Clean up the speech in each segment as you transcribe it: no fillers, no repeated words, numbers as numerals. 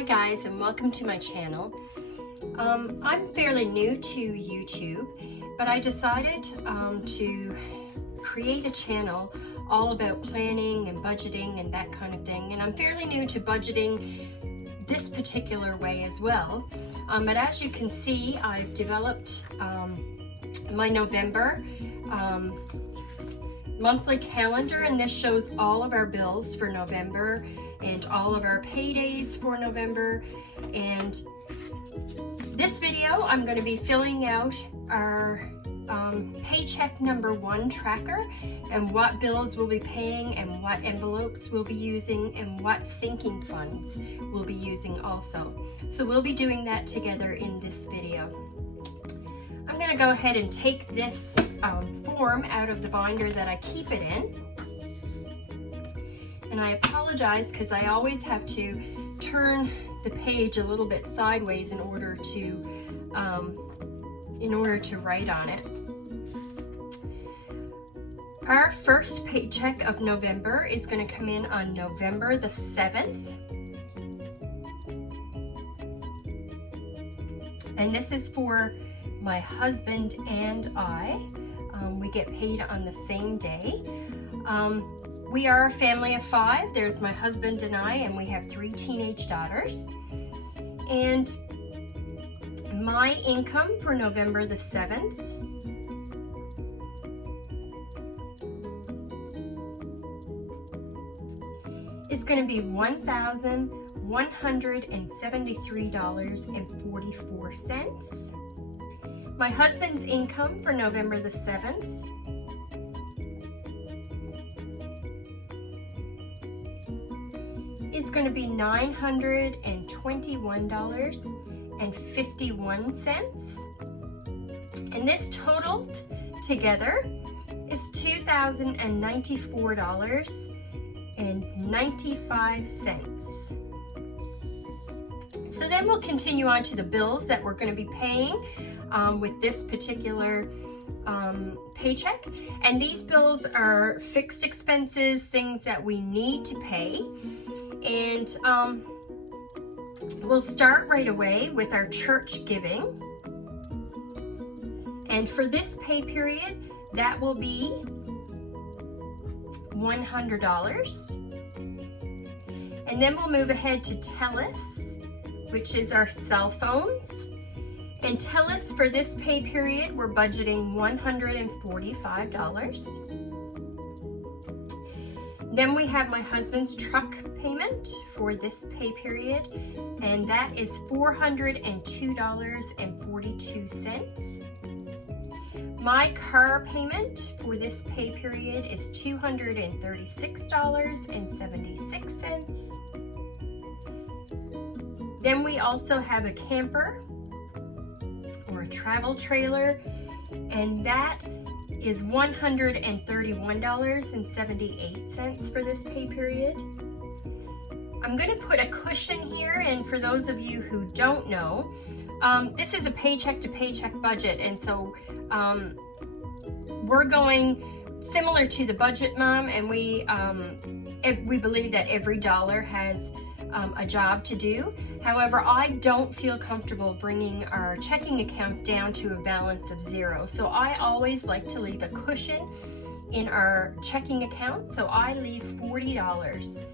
Hi guys, and welcome to my channel. I'm fairly new to YouTube, but I decided to create a channel all about planning and budgeting and that kind of thing. And I'm fairly new to budgeting this particular way as well. But as you can see, I've developed my November monthly calendar, and this shows all of our bills for November and all of our paydays for November. And this video, I'm going to be filling out our paycheck number 1 tracker and what bills we'll be paying and what envelopes we'll be using and what sinking funds we'll be using also. So we'll be doing that together in this video. I'm going to go ahead and take this form out of the binder that I keep it in. And I apologize because I always have to turn the page a little bit sideways in order to write on it. Our first paycheck of November is going to come in on November the 7th. And this is for my husband and I. We get paid on the same day. We are a family of 5. There's my husband and I, and we have 3 teenage daughters. And my income for November the 7th is going to be $1,173.44. My husband's income for November the 7th is going to be $921.51. And this totaled together is $2,094.95. So then we'll continue on to the bills that we're going to be paying with this particular paycheck. And these bills are fixed expenses, things that we need to pay. And we'll start right away with our church giving. And for this pay period, that will be $100. And then we'll move ahead to TELUS, which is our cell phones. And TELUS for this pay period, we're budgeting $145. Then we have my husband's truck payment for this pay period, and that is $402.42. My car payment for this pay period is $236.76. Then we also have a camper or a travel trailer, and that is $131.78 for this pay period. I'm going to put a cushion here, and for those of you who don't know, this is a paycheck to paycheck budget, and so we're going similar to the Budget Mom, and we believe that every dollar has a job to do. However, I don't feel comfortable bringing our checking account down to a balance of 0. So I always like to leave a cushion in our checking account. So I leave $40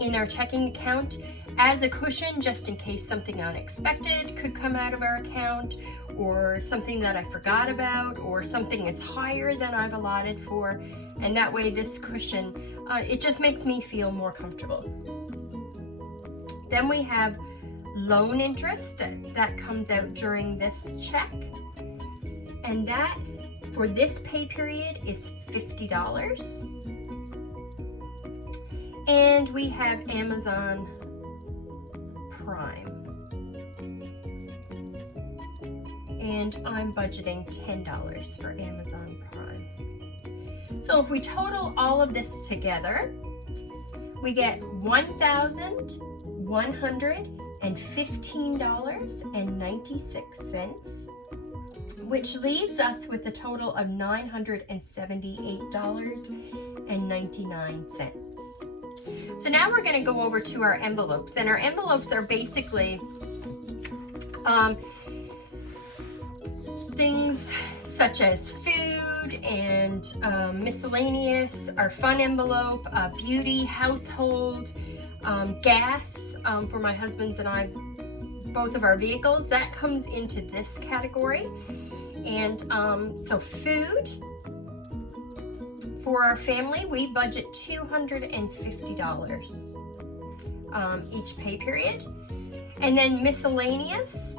in our checking account as a cushion, just in case something unexpected could come out of our account, or something that I forgot about, or something is higher than I've allotted for. And that way this cushion, it just makes me feel more comfortable. Then we have loan interest that comes out during this check. And that for this pay period is $50. And we have Amazon Prime. And I'm budgeting $10 for Amazon Prime. So if we total all of this together, we get $1,115.96, which leaves us with a total of $978.99. So now we're going to go over to our envelopes, and our envelopes are basically things such as food and miscellaneous, our fun envelope, beauty, household, gas for my husband's and I, both of our vehicles, that comes into this category. And so food, for our family, we budget $250 each pay period. And then miscellaneous,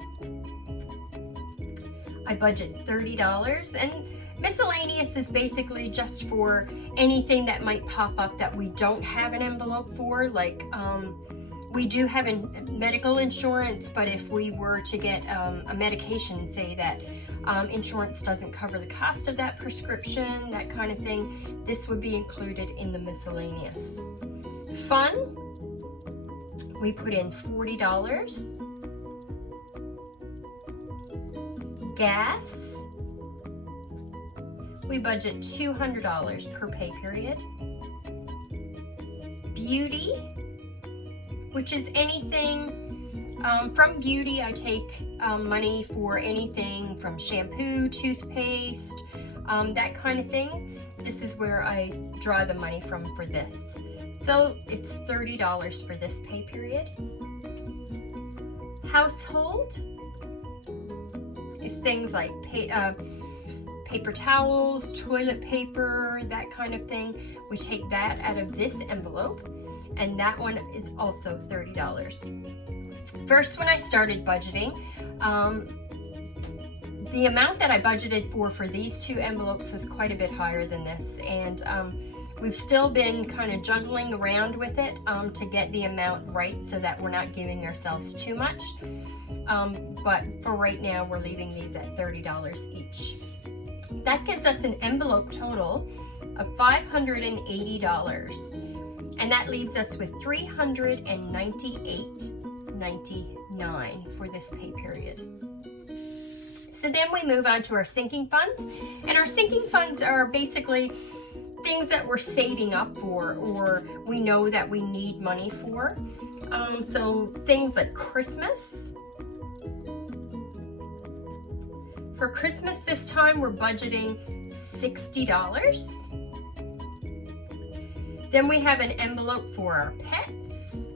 I budget $30. And miscellaneous is basically just for anything that might pop up that we don't have an envelope for, like we do have medical insurance, but if we were to get a medication, say that insurance doesn't cover the cost of that prescription, that kind of thing, this would be included in the miscellaneous. Fun, we put in $40. Gas, we budget $200 per pay period. Beauty, which is anything from beauty, I take money for anything from shampoo, toothpaste, that kind of thing. This is where I draw the money from for this. So it's $30 for this pay period. Household is things like paper towels, toilet paper, that kind of thing. We take that out of this envelope, and that one is also $30. First, when I started budgeting, the amount that I budgeted for these two envelopes was quite a bit higher than this, and we've still been kind of juggling around with it to get the amount right so that we're not giving ourselves too much. But for right now, we're leaving these at $30 each. That gives us an envelope total of $580, and that leaves us with $398.99 for this pay period. So then we move on to our sinking funds, and our sinking funds are basically things that we're saving up for, or we know that we need money for. So things like Christmas. For Christmas this time, we're budgeting $60. Then we have an envelope for our pets.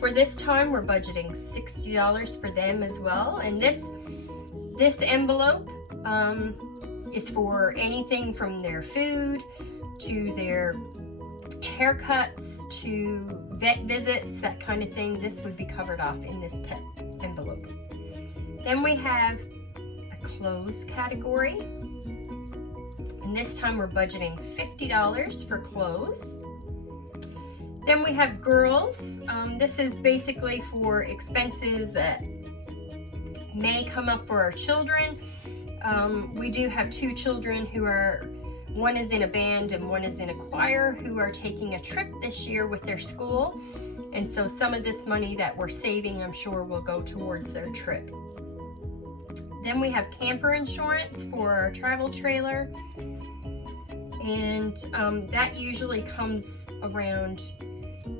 For this time, we're budgeting $60 for them as well. And this envelope is for anything from their food to their haircuts to vet visits, that kind of thing. This would be covered off in this pet envelope. Then we have clothes category, and this time we're budgeting $50 for clothes. Then we have girls. This is basically for expenses that may come up for our children. We do have two children who are, one is in a band and one is in a choir, who are taking a trip this year with their school, and so some of this money that we're saving, I'm sure, will go towards their trip. Then we have camper insurance for our travel trailer, and that usually comes around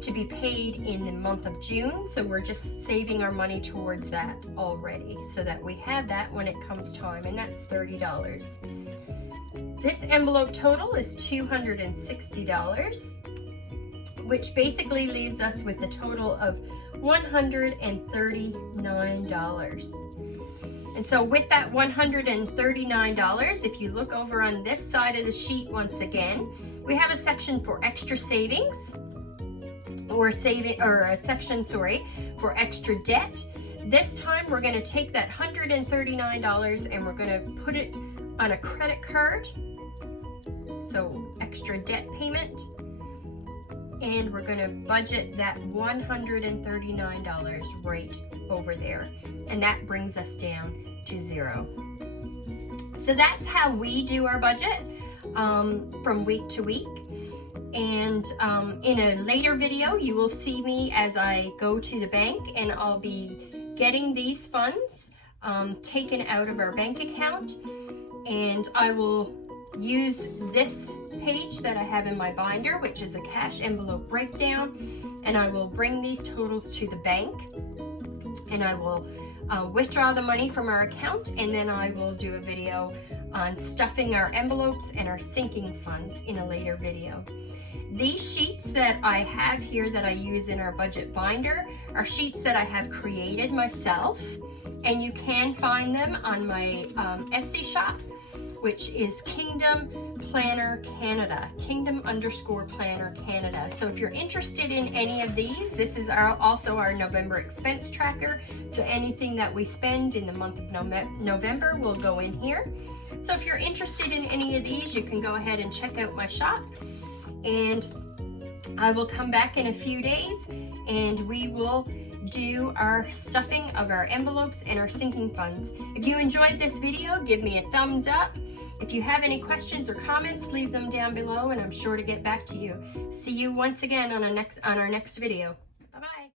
to be paid in the month of June, so we're just saving our money towards that already so that we have that when it comes time, and that's $30. This envelope total is $260, which basically leaves us with a total of $139. And so with that $139, if you look over on this side of the sheet once again, we have a section for extra savings, or a section for extra debt. This time we're going to take that $139 and we're going to put it on a credit card, so extra debt payment, and we're going to budget that $139 right over there, and that brings us down to $0. So that's how we do our budget from week to week. And in a later video, you will see me as I go to the bank, and I'll be getting these funds taken out of our bank account, and I will use this page that I have in my binder, which is a cash envelope breakdown, and I will bring these totals to the bank, and I will withdraw the money from our account, and then I will do a video on stuffing our envelopes and our sinking funds in a later video. These sheets that I have here that I use in our budget binder are sheets that I have created myself, and you can find them on my Etsy shop, which is Kingdom Planner Canada, Kingdom_Planner Canada. So if you're interested in any of these, this is also our November expense tracker. So anything that we spend in the month of November will go in here. So if you're interested in any of these, you can go ahead and check out my shop. And I will come back in a few days and we will do our stuffing of our envelopes and our sinking funds. If you enjoyed this video, give me a thumbs up. If you have any questions or comments, leave them down below and I'm sure to get back to you. See you once again on our next video.